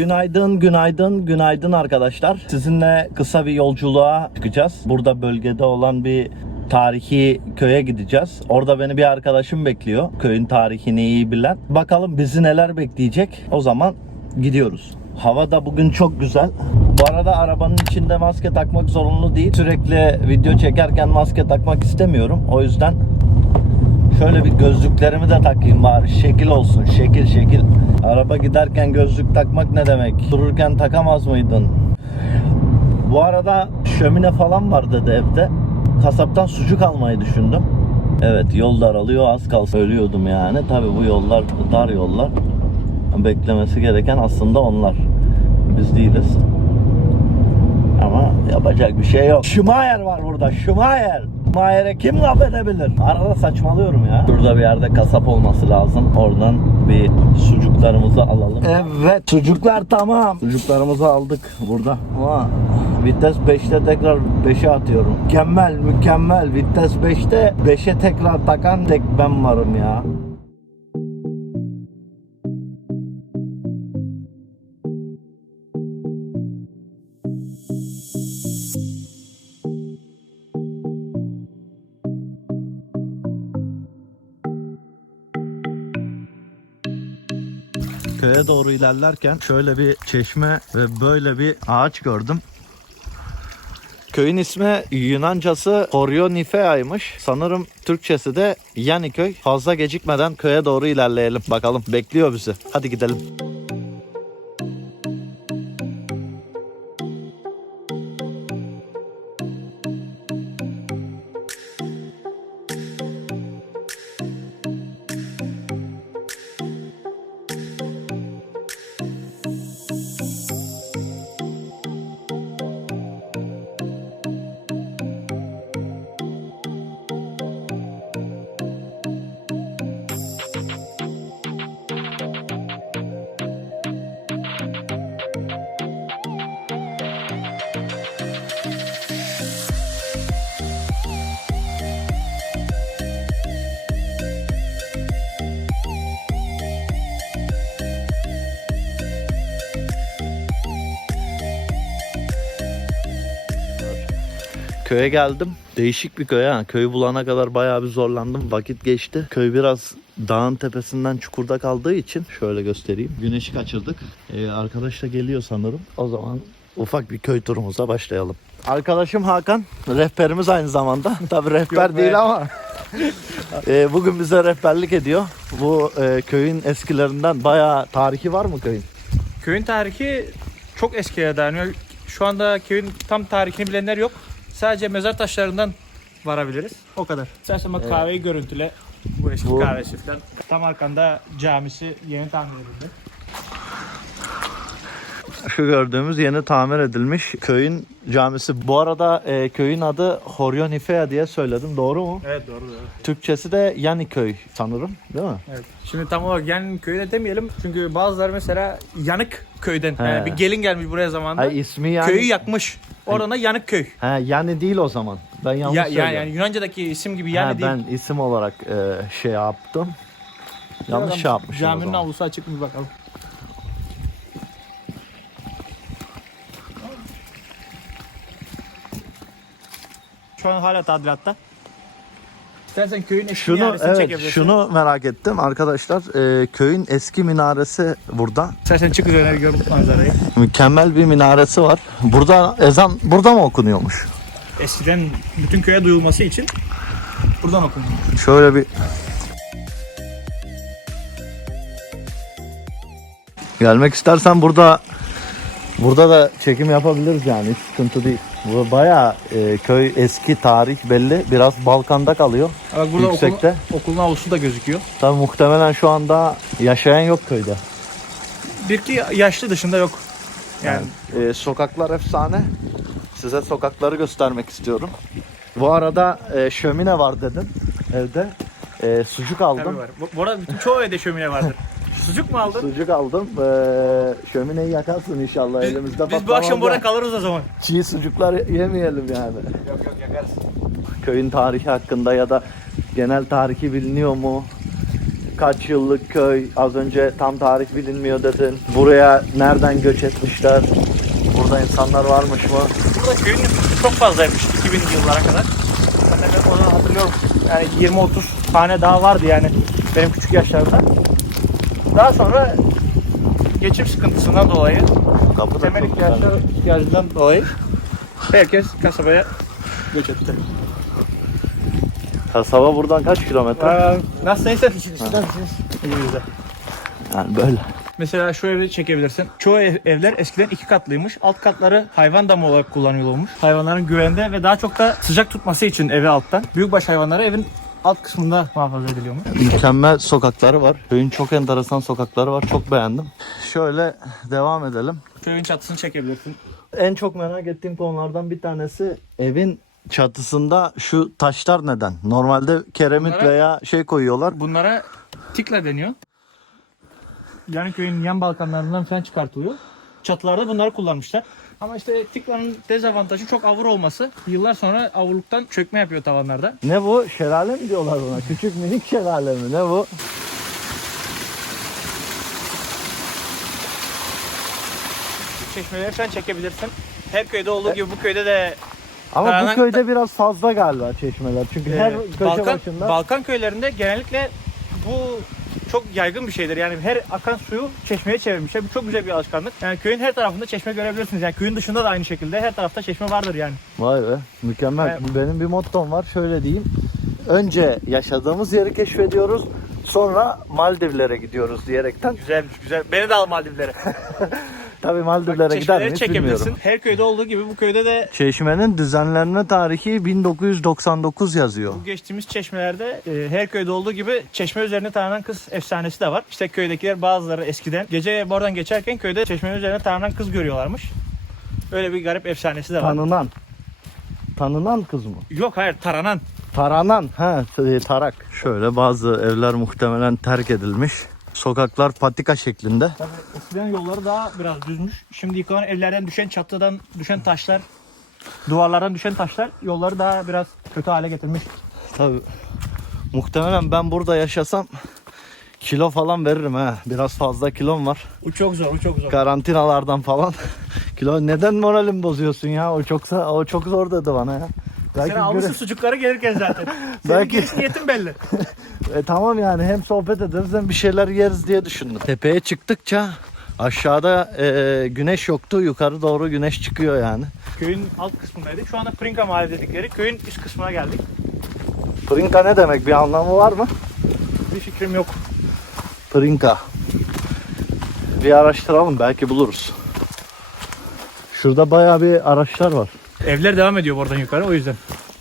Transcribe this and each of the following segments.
Günaydın, günaydın, günaydın arkadaşlar. Sizinle kısa bir yolculuğa çıkacağız. Burada bölgede olan bir tarihi köye gideceğiz. Orada beni bir arkadaşım bekliyor. Köyün tarihini iyi bilen. Bakalım bizi neler bekleyecek. O zaman gidiyoruz. Hava da bugün çok güzel. Bu arada arabanın içinde maske takmak zorunlu değil. Sürekli video çekerken maske takmak istemiyorum. O yüzden Şöyle bir gözlüklerimi de takayım bari. Şekil olsun. Şekil şekil. Araba giderken gözlük takmak ne demek? Dururken takamaz mıydın? Bu arada şömine falan var dedi evde. Kasaptan sucuk almayı düşündüm. Evet yol daralıyor az kalsın ölüyordum yani. Tabi bu yollar dar yollar. Beklemesi gereken aslında onlar. Biz değiliz. Ama yapacak bir şey yok. Schumacher var burada. Schumacher. Schumacher'e kim laf edebilir? Arada saçmalıyorum ya. Şurada bir yerde kasap olması lazım. Oradan bir sucuklarımızı alalım. Evet. Sucuklar tamam. Sucuklarımızı aldık burada. Ama vites 5'te tekrar 5'e atıyorum. Mükemmel mükemmel. Vites 5'te 5'e tekrar takan tek ben varım ya. Köye doğru ilerlerken şöyle bir çeşme ve böyle bir ağaç gördüm. Köyün ismi Yunancası Korionifea'ymış. Sanırım Türkçesi de Yaniköy. Fazla gecikmeden köye doğru ilerleyelim. Bakalım bekliyor bizi. Hadi gidelim. Köye geldim. Değişik bir köy ha. Köyü bulana kadar bayağı bir zorlandım. Vakit geçti. Köy biraz dağın tepesinden çukurda kaldığı için şöyle göstereyim. Güneşi kaçırdık. Ee, arkadaş da geliyor sanırım. O zaman ufak bir köy turumuza başlayalım. Arkadaşım Hakan. Rehberimiz aynı zamanda. Tabii rehber Yok be. değil ama. Ee, bugün bize rehberlik ediyor. Bu e, köyün eskilerinden bayağı tarihi var mı köyün? Köyün tarihi çok eskiye dayanıyor. Şu anda köyün tam tarihini bilenler yok. Sadece mezar taşlarından varabiliriz. O kadar. İstersen bak Evet. kahveyi görüntüle. Bu eski Bu- kahvesi falan. Tam arkanda camisi yeni tamir edildi. Şu gördüğümüz yeni tamir edilmiş köyün camisi. Bu arada e, köyün adı Horionifea diye söyledim. Doğru mu? Evet doğru doğru. Türkçesi de Yaniköy sanırım. Değil mi? Evet. Şimdi tam olarak yani köyde demeyelim. Çünkü bazıları mesela Yanık köyden. He. Yani bir gelin gelmiş buraya zamanında. Ay ismi yani. Köyü yakmış. Oradan da Yanık köy. He, yani değil o zaman. Ben yanlış Ya, söylüyorum. yani Yunanca'daki isim gibi yani değil. ben isim olarak e, şey yaptım. Yanlış şey yapmışım o Caminin zaman. avlusu açık mı bakalım. Şu an hala tadilatta. İstersen köyün eski Şunu minaresini evet çekebilirsin. şunu merak ettim arkadaşlar. E, köyün eski minaresi burada. İstersen çık üzerine bir gör manzarayı. Mükemmel bir minaresi var. Burada ezan burada mı okunuyormuş? Eskiden bütün köye duyulması için buradan okun. Şöyle bir Gelmek istersen burada burada da çekim yapabiliriz yani hiç sıkıntı değil. Bu bayağı e, köy eski tarih belli. Biraz Balkan'da kalıyor. Bak burada Yüksekte. okulun, okulun avlusu da gözüküyor. Tabii muhtemelen şu anda yaşayan yok köyde. Bir ki yaşlı dışında yok. Yani E, sokaklar efsane. Size sokakları göstermek istiyorum. Bu arada e, şömine var dedin evde. E, sucuk aldım. tabii var. Bu, bu arada bütün çoğu evde şömine vardır. Sucuk mu aldın? Sucuk aldım. Ee, şömineyi yakarsın inşallah Biz, elimizde. biz bu akşam burada da kalırız o zaman. Çiğ sucuklar yemeyelim yani. Yok yok yakarız. Köyün tarihi hakkında ya da genel tarihi biliniyor mu? kaç yıllık köy. Az önce tam tarih bilinmiyor dedin. Buraya nereden göç etmişler? Burada insanlar varmış mı? Burada köyün nüfusu çok fazlaymış 2000'li yıllara kadar. Ben onu hatırlıyorum. Yani 20-30 tane daha vardı yani benim küçük yaşlarımda. Daha sonra geçim sıkıntısından dolayı, Kapı da temel ihtiyaçlar ihtiyacından dolayı herkes kasabaya göç etti. Kasaba buradan kaç kilometre? Aa, nasıl neyse. Güzel. Yani böyle. Mesela şu evi çekebilirsin. Çoğu ev- evler eskiden iki katlıymış. Alt katları hayvan damı olarak kullanılıyormuş. Hayvanların güvende ve daha çok da sıcak tutması için evi alttan. Büyükbaş hayvanları evin alt kısmında muhafaza ediliyormuş. Mükemmel sokakları var. Köyün çok enteresan sokakları var. Çok beğendim. Şöyle devam edelim. Köyün çatısını çekebilirsin. En çok merak ettiğim konulardan bir tanesi evin çatısında şu taşlar neden? Normalde keremit Bunlara- veya şey koyuyorlar. Bunlara tikla deniyor. Yani köyün yan balkanlarından falan çıkartılıyor. Çatılarda bunları kullanmışlar. Ama işte tiklanın dezavantajı çok avur olması. Yıllar sonra avurluktan çökme yapıyor tavanlarda. Ne bu? Şelale mi diyorlar buna? Küçük minik şelale mi? Ne bu? Çeşmeleri falan çekebilirsin. Her köyde olduğu gibi bu köyde de Ama bu köyde biraz fazla galiba çeşmeler. Çünkü her Ee, köşe Balkan, başında Balkan köylerinde genellikle bu çok yaygın bir şeydir. Yani her akan suyu çeşmeye çevirmişler. Bu çok güzel bir alışkanlık. Yani köyün her tarafında çeşme görebilirsiniz. Yani köyün dışında da aynı şekilde her tarafta çeşme vardır yani. Vay be mükemmel. Evet. Benim bir mottom var şöyle diyeyim. Önce yaşadığımız yeri keşfediyoruz. Sonra Maldivlere gidiyoruz diyerekten. Güzelmiş güzel. Beni de al Maldivlere. Tabii Maldivlere gider Çeşmeleri miyiz bilmiyorum. Her köyde olduğu gibi bu köyde de Çeşmenin düzenlenme tarihi 1999 yazıyor. bu geçtiğimiz çeşmelerde e, her köyde olduğu gibi çeşme üzerine tanınan kız efsanesi de var. İşte köydekiler bazıları eskiden gece oradan geçerken köyde çeşmenin üzerine tanınan kız görüyorlarmış. Öyle bir garip efsanesi de var. Tanınan. Tanınan kız mı? Yok hayır taranan. Taranan. Ha, e, tarak. Şöyle bazı evler muhtemelen terk edilmiş. Sokaklar patika şeklinde. Tabii eskiden yolları daha biraz düzmüş. Şimdi yıkılan evlerden düşen çatıdan düşen taşlar, duvarlardan düşen taşlar yolları daha biraz kötü hale getirmiş. Tabii. Muhtemelen ben burada yaşasam kilo falan veririm ha. Biraz fazla kilom var. Bu çok zor, bu çok zor. Karantinalardan falan. kilo neden moralimi bozuyorsun ya? O çok o çok zor dedi bana ya. Belki Sen almışsın göre- sucukları gelirken zaten. Senin Belki- geliş niyetin belli. E, tamam yani hem sohbet ederiz hem bir şeyler yeriz diye düşündüm. Tepeye çıktıkça aşağıda e, güneş yoktu. Yukarı doğru güneş çıkıyor yani. Köyün alt kısmındaydık. Şu anda Prinka Mahalle dedikleri köyün üst kısmına geldik. Prinka ne demek? Bir anlamı var mı? Bir fikrim yok. Prinka. Bir araştıralım belki buluruz. Şurada bayağı bir araçlar var. Evler devam ediyor buradan yukarı o yüzden.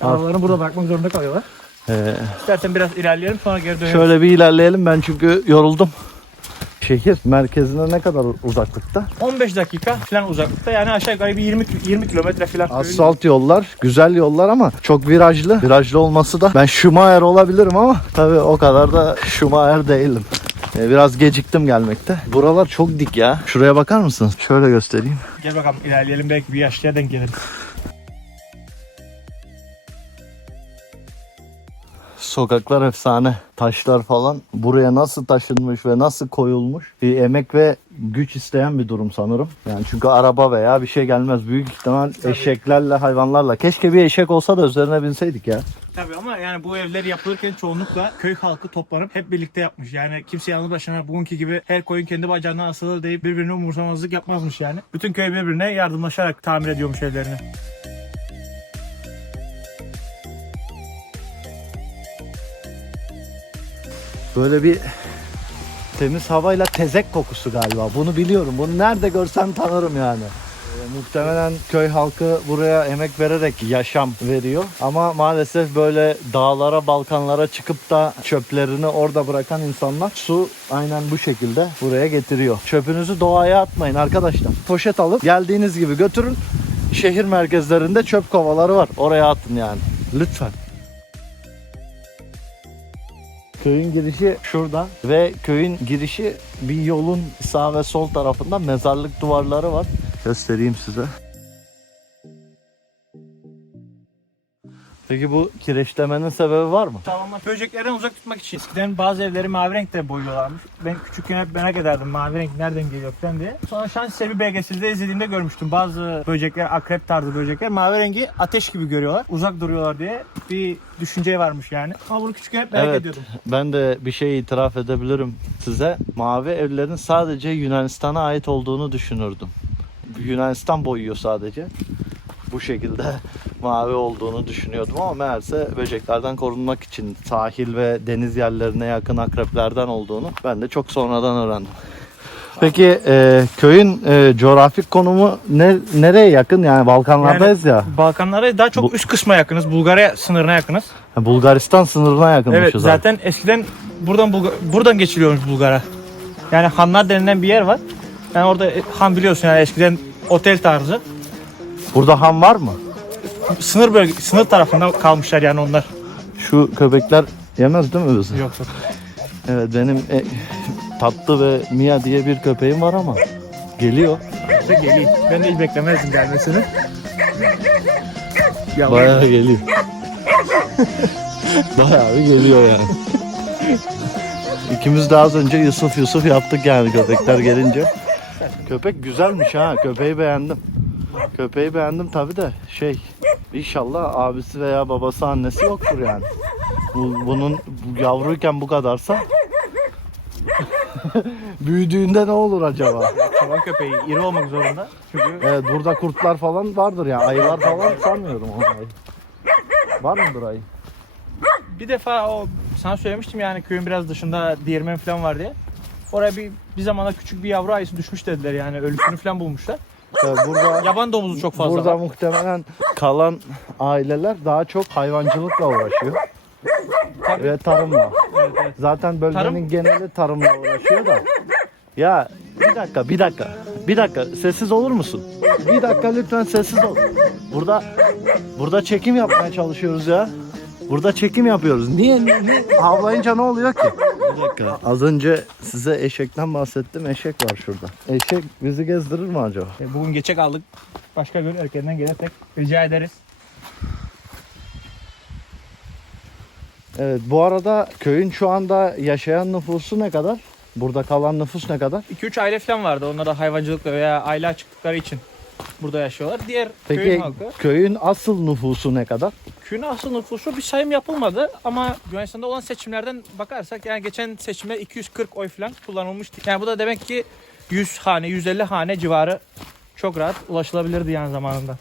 Al. Arabalarını burada bırakmak zorunda kalıyorlar. Ee, İstersen biraz ilerleyelim sonra geri dönelim. şöyle bir ilerleyelim ben çünkü yoruldum. Şehir merkezine ne kadar uzaklıkta? 15 dakika falan uzaklıkta yani aşağı yukarı bir 20 ki- 20 kilometre falan. Asfalt yollar, güzel yollar ama çok virajlı. Virajlı olması da ben Schumacher olabilirim ama tabii o kadar da Schumacher değilim. Ee, Biraz geciktim gelmekte. Buralar çok dik ya. Şuraya bakar mısınız? Şöyle göstereyim. Gel bakalım ilerleyelim belki bir yaşlıya denk geliriz. Sokaklar efsane. Taşlar falan buraya nasıl taşınmış ve nasıl koyulmuş bir emek ve güç isteyen bir durum sanırım. Yani çünkü araba veya bir şey gelmez. Büyük ihtimal eşeklerle hayvanlarla. Keşke bir eşek olsa da üzerine binseydik ya. Tabii ama yani bu evler yapılırken çoğunlukla köy halkı toplanıp hep birlikte yapmış. Yani kimse yalnız başına bugünkü gibi her koyun kendi bacağına asılır deyip birbirine umursamazlık yapmazmış yani. Bütün köy birbirine yardımlaşarak tamir ediyormuş evlerini. Böyle bir temiz havayla tezek kokusu galiba. Bunu biliyorum. Bunu nerede görsem tanırım yani. Ee, muhtemelen köy halkı buraya emek vererek yaşam veriyor. Ama maalesef böyle dağlara, balkanlara çıkıp da çöplerini orada bırakan insanlar su aynen bu şekilde buraya getiriyor. Çöpünüzü doğaya atmayın arkadaşlar. Poşet alıp geldiğiniz gibi götürün. Şehir merkezlerinde çöp kovaları var. Oraya atın yani. Lütfen. Köyün girişi şurada ve köyün girişi bir yolun sağ ve sol tarafında mezarlık duvarları var. Göstereyim size. Peki bu kireçlemenin sebebi var mı? Sağlamlaş. Böceklerden uzak tutmak için. Eskiden bazı evleri mavi renkte boyuyorlarmış. Ben küçükken hep merak ederdim mavi renk nereden geliyor falan diye. Sonra şans eseri belgeselde izlediğimde görmüştüm. Bazı böcekler, akrep tarzı böcekler mavi rengi ateş gibi görüyorlar. Uzak duruyorlar diye bir düşünce varmış yani. Ama bunu küçükken hep merak Evet. ediyordum. Ben de bir şey itiraf edebilirim size. Mavi evlerin sadece Yunanistan'a ait olduğunu düşünürdüm. Yunanistan boyuyor sadece. Bu şekilde mavi olduğunu düşünüyordum ama meğerse böceklerden korunmak için sahil ve deniz yerlerine yakın akreplerden olduğunu ben de çok sonradan öğrendim. Peki e, köyün e, coğrafik konumu ne, nereye yakın? Yani Balkanlardayız ya. Balkanlara daha çok Bu- üst kısma yakınız. Bulgarya sınırına yakınız. Ha, Bulgaristan sınırına yakınmışız. Evet abi. zaten eskiden buradan Bulga- buradan geçiliyormuş Bulgar'a. Yani Hanlar denilen bir yer var. Yani orada e, Han biliyorsun yani eskiden otel tarzı. Burada han var mı? Sınır bölge sınır tarafında kalmışlar yani onlar. Şu köpekler yemez değil mi bizi? Yok yok. Evet benim e, tatlı ve Mia diye bir köpeğim var ama geliyor. Geliyor. Ben de hiç beklemezdim gelmesini. Ya Bayağı geliyor. Bayağı bir geliyor yani. İkimiz de az önce Yusuf Yusuf yaptık yani köpekler gelince. Köpek güzelmiş ha. Köpeği beğendim. Köpeği beğendim tabi de şey inşallah abisi veya babası annesi yoktur yani. Bu, bunun bu yavruyken bu kadarsa büyüdüğünde ne olur acaba? çoban köpeği iri olmak zorunda. Çünkü Evet burada kurtlar falan vardır ya. Ayılar falan sanmıyorum onu. Var mıdır ayı? bir defa o sana söylemiştim yani köyün biraz dışında değirmen falan var diye. Oraya bir bir zamanda küçük bir yavru ayısı düşmüş dediler yani ölüsünü falan bulmuşlar. Evet, burada Yaban domuzu çok fazla burada var. muhtemelen kalan aileler daha çok hayvancılıkla uğraşıyor Tabii. ve tarımla. Evet, evet. Zaten bölgenin Tarım- geneli tarımla uğraşıyor da. Ya bir dakika, bir dakika. Bir dakika sessiz olur musun? Bir dakika lütfen sessiz ol. Burada burada çekim yapmaya çalışıyoruz ya. Burada çekim yapıyoruz. Niye, niye? Havlayınca ne oluyor ki? Bir dakika. Az önce size eşekten bahsettim. Eşek var şurada. Eşek bizi gezdirir mi acaba? E, Bugün geçe kaldık. Başka gün erkenden gelirsek rica ederiz. Evet bu arada köyün şu anda yaşayan nüfusu ne kadar? Burada kalan nüfus ne kadar? 2-3 aile falan vardı. Onlar da hayvancılıkla veya aile açıklıkları için burada yaşıyorlar. Diğer Peki köyün halkı. köyün asıl nüfusu ne kadar? Köyün asıl nüfusu bir sayım yapılmadı ama Yunanistan'da olan seçimlerden bakarsak yani geçen seçimde 240 oy falan kullanılmıştı. Yani bu da demek ki 100 hane, 150 hane civarı çok rahat ulaşılabilirdi yani zamanında.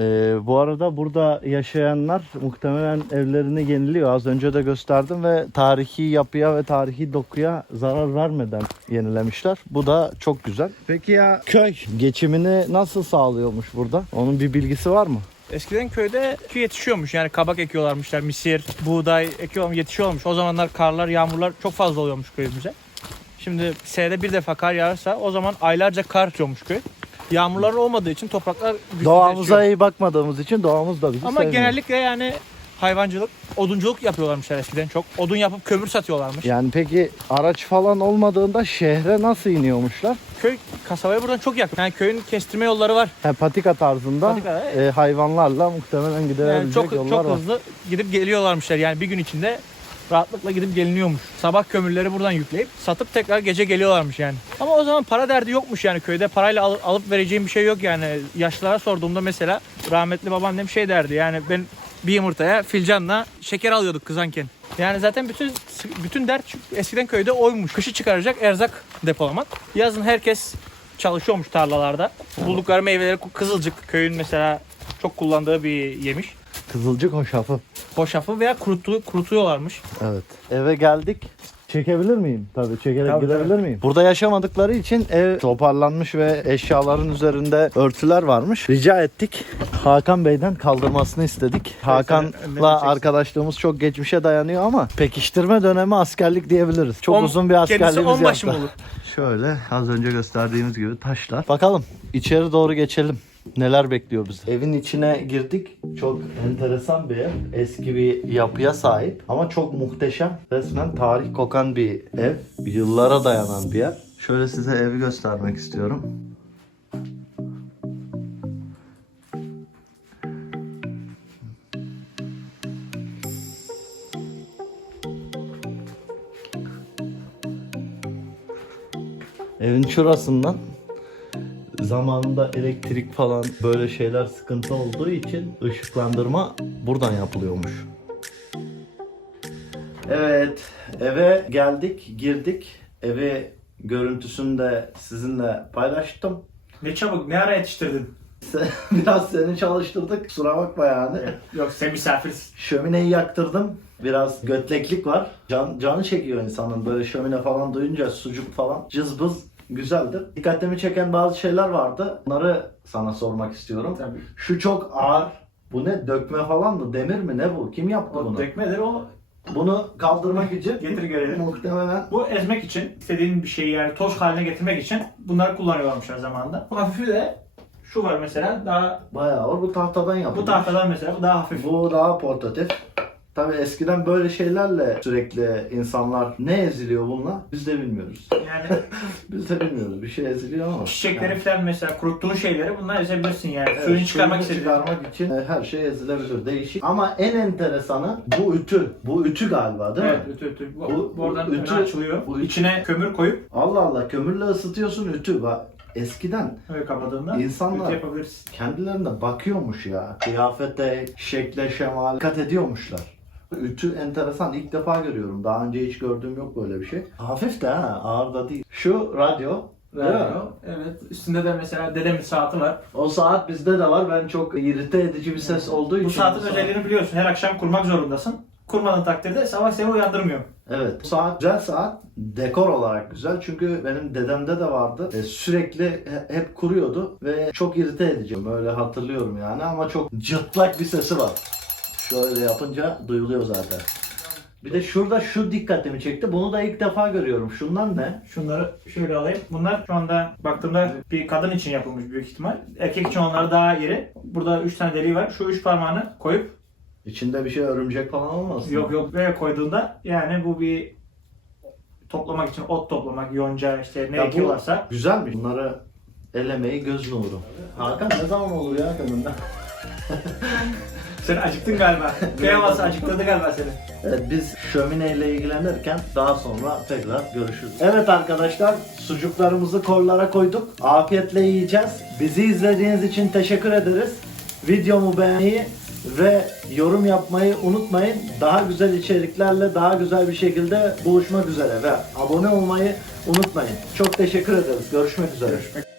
Ee, bu arada burada yaşayanlar muhtemelen evlerini yeniliyor. Az önce de gösterdim ve tarihi yapıya ve tarihi dokuya zarar vermeden yenilemişler. Bu da çok güzel. Peki ya köy geçimini nasıl sağlıyormuş burada? Onun bir bilgisi var mı? Eskiden köyde köy yetişiyormuş yani kabak ekiyorlarmışlar, misir, buğday ekiyorlarmış, yetişiyormuş. O zamanlar karlar, yağmurlar çok fazla oluyormuş köyümüze. Şimdi senede bir defa kar yağarsa o zaman aylarca kar tutuyormuş köy. Yağmurlar olmadığı için topraklar Doğamıza iyi bakmadığımız için doğamız da bizi Ama sevmiyor. genellikle yani hayvancılık, odunculuk yapıyorlarmışlar eskiden çok. Odun yapıp kömür satıyorlarmış. Yani peki araç falan olmadığında şehre nasıl iniyormuşlar? Köy kasabaya buradan çok yakın. Yani köyün kestirme yolları var. He, patika tarzında Patika, e, hayvanlarla muhtemelen Yani gidilebilecek çok yollar çok var. hızlı gidip geliyorlarmışlar. Yani bir gün içinde rahatlıkla gidip geliniyormuş. Sabah kömürleri buradan yükleyip satıp tekrar gece geliyorlarmış yani. Ama o zaman para derdi yokmuş yani köyde parayla al- alıp vereceğim bir şey yok yani. Yaşlılara sorduğumda mesela rahmetli babaannem şey derdi yani ben bir yumurtaya filcanla şeker alıyorduk kızanken. Yani zaten bütün bütün dert eskiden köyde oymuş. Kışı çıkaracak erzak depolamak. Yazın herkes çalışıyormuş tarlalarda. Buldukları meyveleri kızılcık köyün mesela çok kullandığı bir yemiş. Kızılcık hoşafı. Hoşafı veya kurutu, kurutuyorlarmış. Evet. Eve geldik. Çekebilir miyim? Tabii çekerek Tabii, gidebilir tabii. miyim? Burada yaşamadıkları için ev toparlanmış ve eşyaların üzerinde örtüler varmış. Rica ettik. Hakan Bey'den kaldırmasını istedik. Hakan'la arkadaşlığımız çok geçmişe dayanıyor ama pekiştirme dönemi askerlik diyebiliriz. Çok On- uzun bir Kendisi askerliğimiz onbaşı mı yaptı. olur? Şöyle az önce gösterdiğimiz gibi taşlar. Bakalım içeri doğru geçelim. Neler bekliyor bizi? Evin içine girdik. Çok enteresan bir ev. Eski bir yapıya sahip ama çok muhteşem. Resmen tarih kokan bir ev. Yıllara dayanan bir yer. Şöyle size evi göstermek istiyorum. Evin şurasından zamanında elektrik falan böyle şeyler sıkıntı olduğu için ışıklandırma buradan yapılıyormuş. Evet, eve geldik, girdik. Evi görüntüsünü de sizinle paylaştım. Ne çabuk ne ara yetiştirdin? Biraz seni çalıştırdık, kusura bakma yani. Yok sen misafirsin. Şömineyi yaktırdım. Biraz götleklik var. Can, canı çekiyor insanın böyle şömine falan duyunca sucuk falan cızbız güzeldir. Dikkatimi çeken bazı şeyler vardı. Bunları sana sormak istiyorum. Tabii. Şu çok ağır. Bu ne? Dökme falan mı? Demir mi? Ne bu? Kim yaptı O bunu? dökmedir o Bunu kaldırmak için getir görelim. muhtemelen Bu ezmek için, istediğin bir şeyi yani toz haline getirmek için bunları kullanıyorlarmışlar zamanında. Bu hafifi de şu var mesela daha bayağı ağır. Bu tahtadan yapılmış. bu tahtadan mesela bu daha hafif. Bu daha portatif. Tabii eskiden böyle şeylerle sürekli insanlar ne eziliyor bununla biz de bilmiyoruz. Yani Biz de bilmiyoruz. Bir şey eziliyor ama. çiçekleri falan mesela kuruttuğun şeyleri bunlar ezebilirsin yani. Evet, Suyunu çıkarmak istediğin. çıkarmak için e, her şey ezilebilir. Değişik. Ama en enteresanı bu ütü. Bu ütü galiba değil Evet, mi? ütü ütü. Bu, Bu- bu oradan bu ütü- açılıyor. bu ütü- İçine kömür koyup Allah Allah kömürle ısıtıyorsun ütü. Bak eskiden öyle kapadığında İnsanlar- ütü yapabilirsin. kendilerine bakıyormuş ya. Kıyafete, şekle, şemale dikkat ediyormuşlar. Ütü enteresan. ilk defa görüyorum. Daha önce hiç gördüğüm yok böyle bir şey. Hafif de ha. Ağır da değil. Şu radyo. Radyo. Evet. Üstünde de mesela dedemin saati var. O saat bizde de var. Ben çok irite edici bir ses olduğu için. Bu saatin saat- özelliğini biliyorsun. Her akşam kurmak zorundasın. Kurmadığın takdirde sabah seni uyandırmıyor. Evet. Bu saat güzel saat. Dekor olarak güzel. Çünkü benim dedemde de vardı. E, sürekli he- hep kuruyordu ve çok irite edici. Böyle hatırlıyorum yani ama çok cıtlak bir sesi var. Şöyle yapınca duyuluyor zaten. Bir de şurada şu dikkatimi çekti. Bunu da ilk defa görüyorum. Şundan ne? Şunları şöyle alayım. Bunlar şu anda baktığımda bir kadın için yapılmış büyük ihtimal. Erkek için onlar daha iri. Burada 3 tane deliği var. Şu 3 parmağını koyup İçinde bir şey örümcek falan olmasın? yok yok böyle koyduğunda yani bu bir toplamak için ot toplamak, yonca işte ne Ya bu- ekiyorlarsa Güzelmiş. Bunları elemeyi göz nuru. Hakan ne zaman olur ya kanında? sen acıktın galiba. Kıyamazsa acıktırdı galiba seni. Evet biz şömineyle ilgilenirken daha sonra tekrar görüşürüz. Evet arkadaşlar sucuklarımızı kollara koyduk. Afiyetle yiyeceğiz. Bizi izlediğiniz için teşekkür ederiz. Videomu beğenmeyi ve yorum yapmayı unutmayın. Daha güzel içeriklerle daha güzel bir şekilde buluşmak üzere ve abone olmayı unutmayın. Çok teşekkür ederiz. Görüşmek üzere. Görüşmek